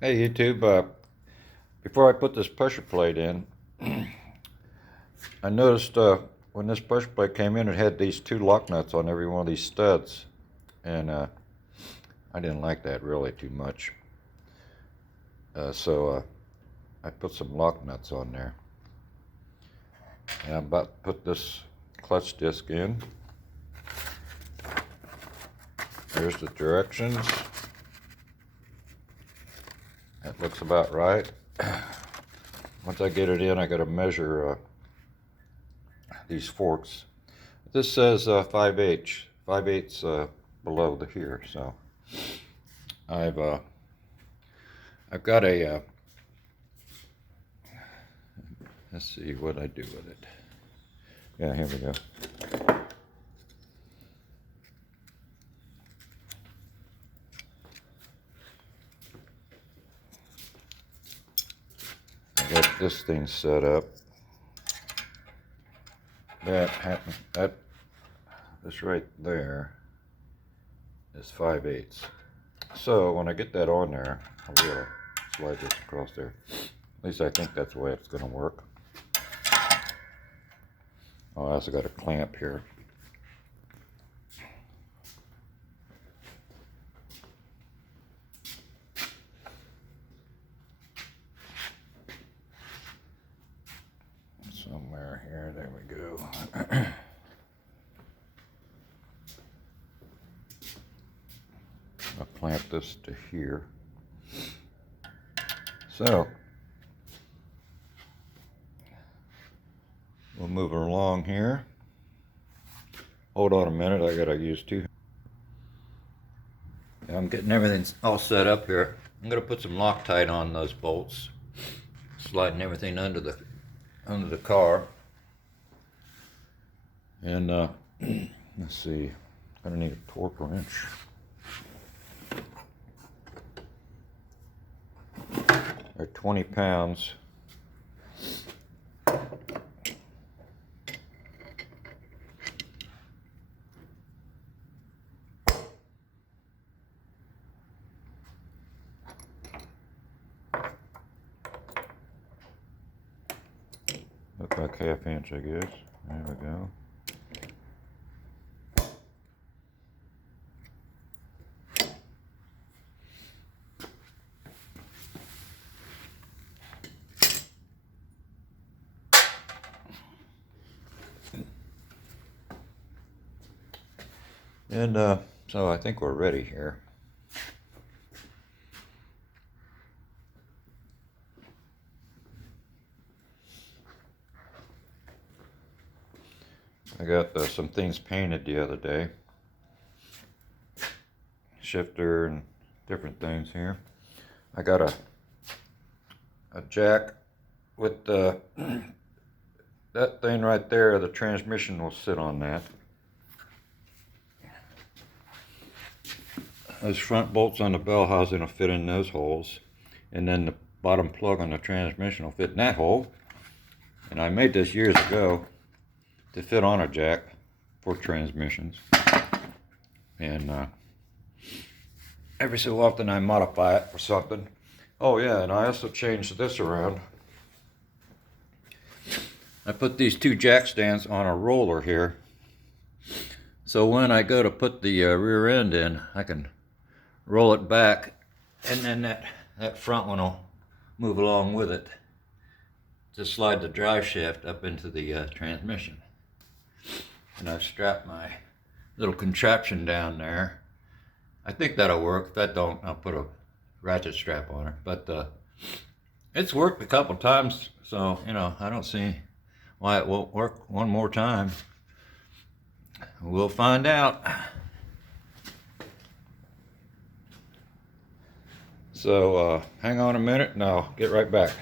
Hey YouTube, before I put this pressure plate in, I noticed when this pressure plate came in, it had these two lock nuts on every one of these studs, and I didn't like that really too much. So I put some lock nuts on there, and I'm about to put this clutch disc in. Here's the directions. That looks about right. Once I get it in, I got to measure these forks. This says 5/8, 5/8 below the here. So I've got a let's see what I do with it. Yeah, here we go. I got this thing set up. This right there is 5/8. So when I get that on there, I'll be able to slide this across there. At least I think that's the way it's going to work. Oh, I also got a clamp here. Somewhere here, there we go. I'll clamp this to here. So we'll move her along here. Hold on a minute, I gotta use two. I'm getting everything all set up here. I'm gonna put some Loctite on those bolts, sliding everything under the car. And let's see, I'm gonna need a torque wrench. They're 20 pounds. Look like 1/2 inch, I guess. There we go. And so I think we're ready here. I got some things painted the other day. Shifter and different things here. I got a jack with that thing right there. The transmission will sit on that. Those front bolts on the bell housing will fit in those holes, and then the bottom plug on the transmission will fit in that hole. And I made this years ago to fit on a jack for transmissions, and every so often I modify it for something. Oh yeah, and I also changed this around. I put these two jack stands on a roller here, so when I go to put the rear end in, I can roll it back, and then that front one will move along with it to slide the drive shaft up into the transmission. And I've strapped my little contraption down there. I think that'll work. If that don't, I'll put a ratchet strap on her. But it's worked a couple times, so I don't see why it won't work one more time. We'll find out. So hang on a minute and I'll get right back.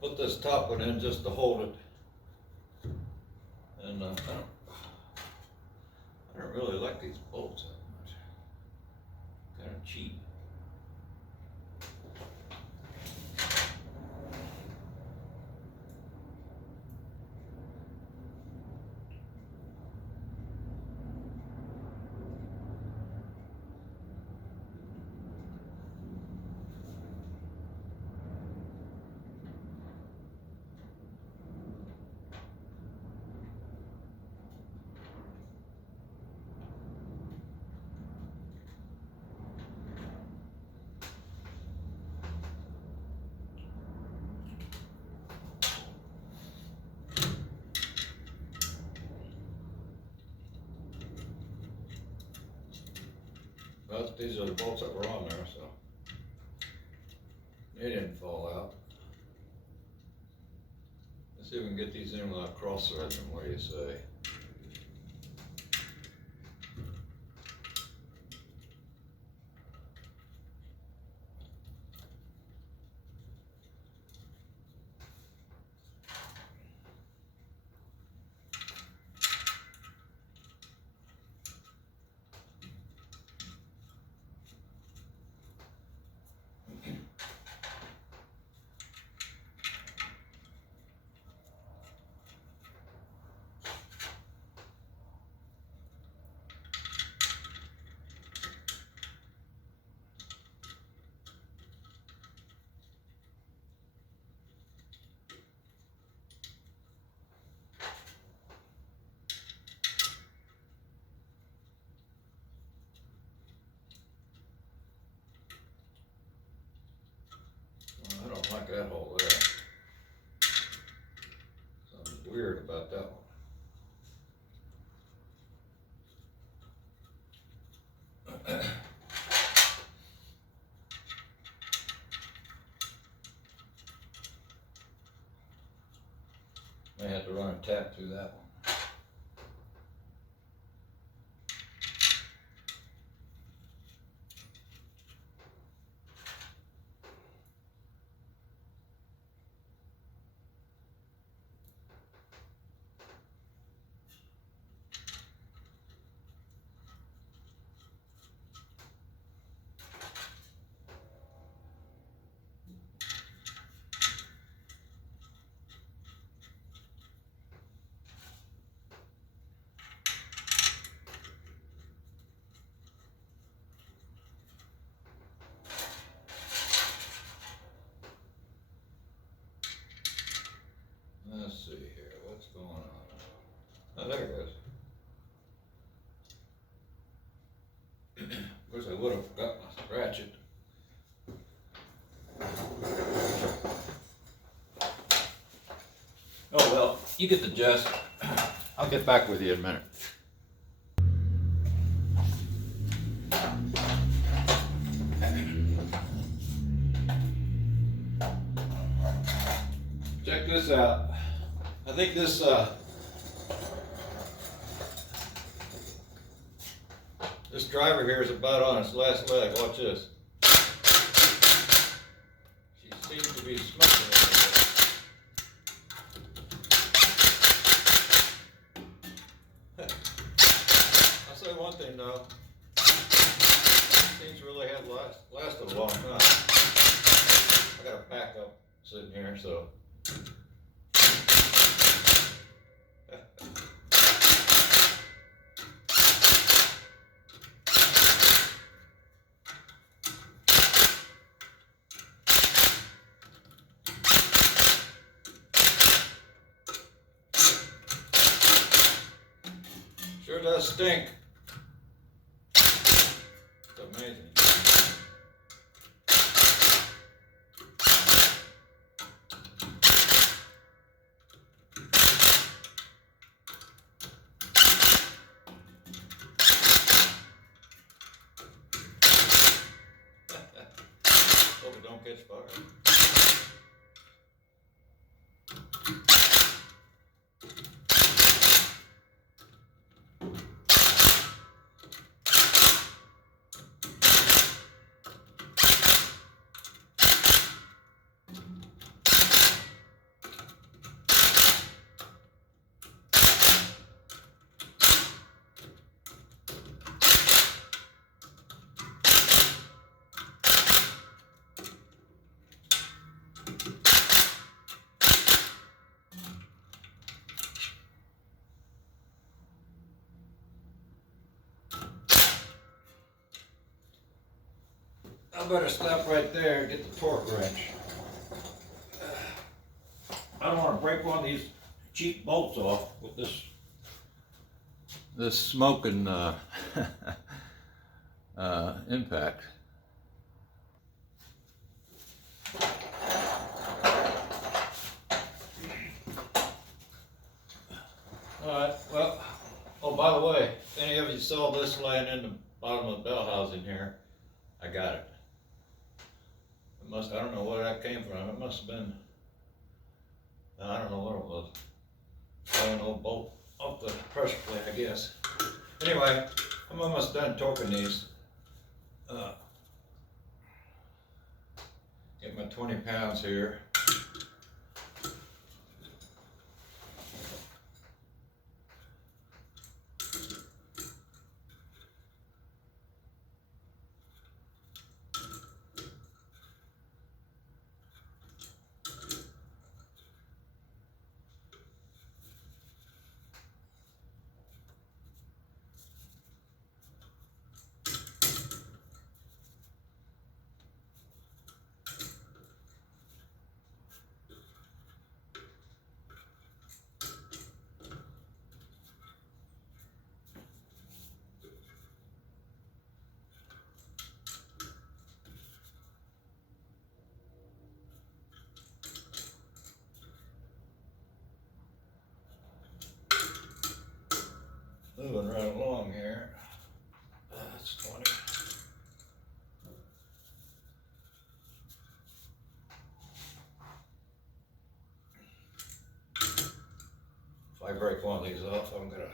put this top one in just to hold it. And I don't really like these bolts that much. Kind of cheap. But these are the bolts that were on there, so they didn't fall out. Let's see if we can get these in without cross-threading them. What do you say? I don't like that hole there. Something's weird about that one. May have to run a tap through that one. Let's see here, what's going on? Oh, there it is. Of course, I would have got my ratchet. Oh well, you get the gist. I'll get back with you in a minute. Check this out. I think this this driver here is about on its last leg. Watch this. She seems to be smoking a little bit. I'll say one thing though. These really have lasted a long time. I got a backup sitting here, so. Sure does stink. It's amazing. Hope it don't catch fire. I better stop right there and get the torque wrench. I don't want to break one of these cheap bolts off with this smoking impact. Alright, well, oh, by the way, if any of you saw this laying in the bottom of the bell housing here, I got it. I don't know where that came from. It must have been, I don't know what it was. An old bolt off the pressure plate, I guess. Anyway, I'm almost done torquing these. Get my 20 pounds here. Moving right along here. That's 20. If I break one of these off, I'm gonna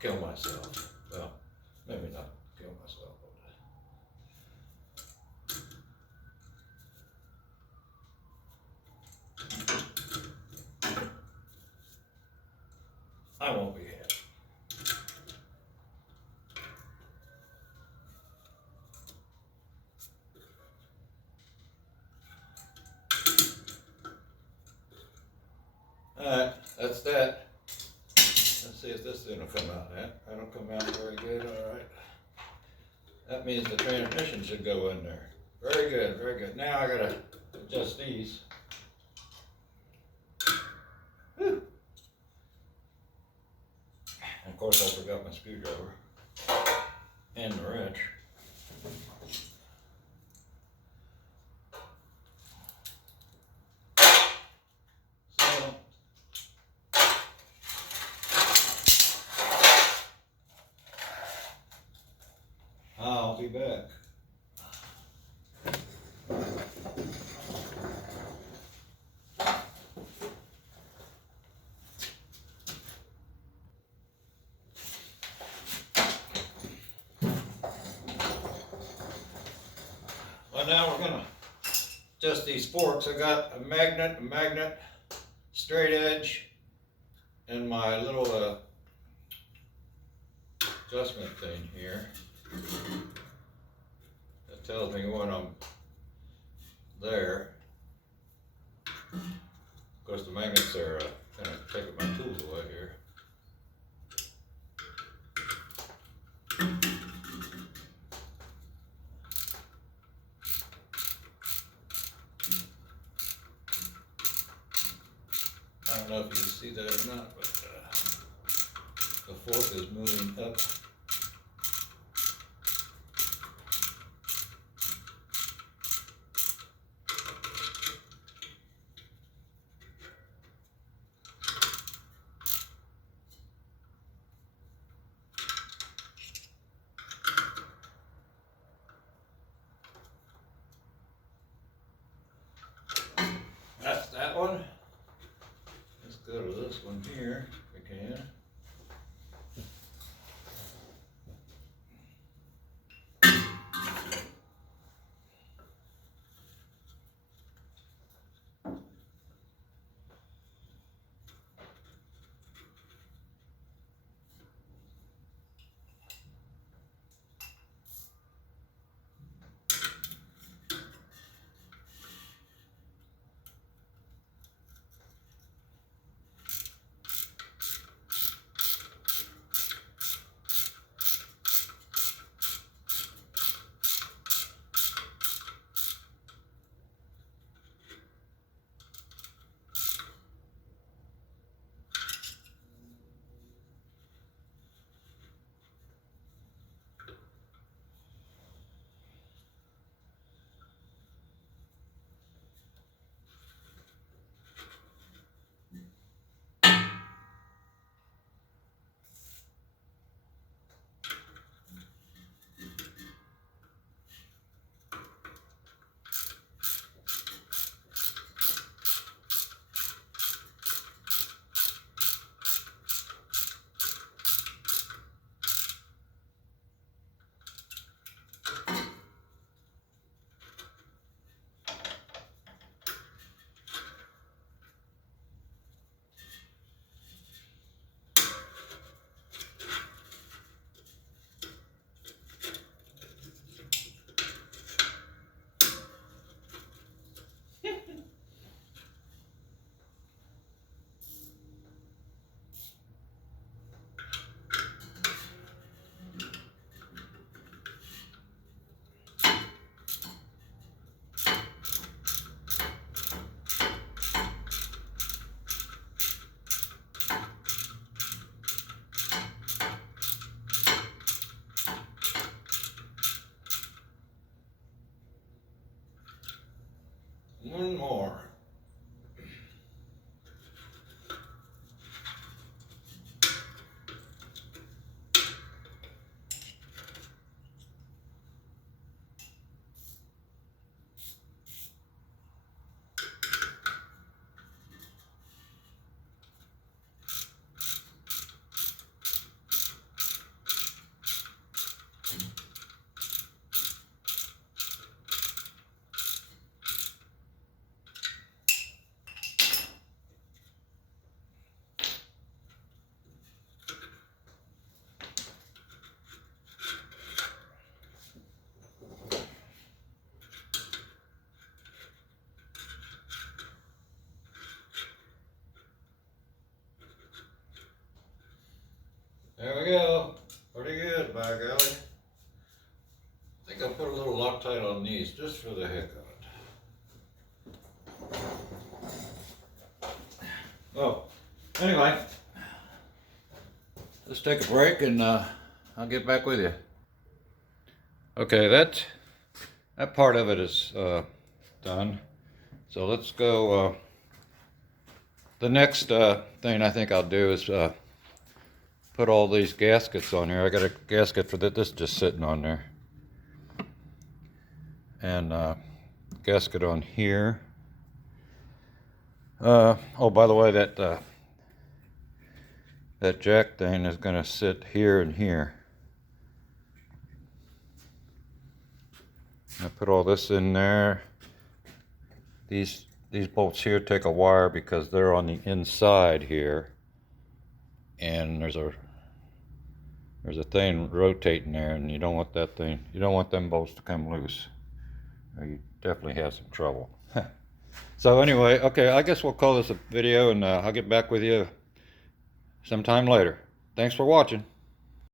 kill myself. Well, maybe not kill myself, but I won't be happy. Alright, that's that. Let's see if this thing will come out. That'll come out very good, alright. That means the transmission should go in there. Very good, very good. Now I gotta adjust these. Whew. And of course I forgot my screwdriver and the wrench. So I'll be back. Well, now we're gonna adjust these forks. I got a magnet, straight edge, and my little adjustment thing here. That tells me when I'm there. Of course, the magnets are kind of taking my tools away here. I don't know if you can see that or not, but the fork is moving up. That's that one. Let's go to this one here, if we can. One more. There we go. Pretty good, by golly. I think I'll put a little Loctite on these just for the heck of it. Oh, anyway, let's take a break and I'll get back with you. Okay, that part of it is done. So let's go. The next thing I think I'll do is put all these gaskets on here. I got a gasket for that. This is just sitting on there. And gasket on here. Oh, by the way, that jack thing is going to sit here and here. I put all this in there. These bolts here take a wire because they're on the inside here, and there's a thing rotating there, and you don't want that thing. You don't want them bolts to come loose, or you definitely have some trouble. So anyway, okay, I guess we'll call this a video, and I'll get back with you sometime later. Thanks for watching.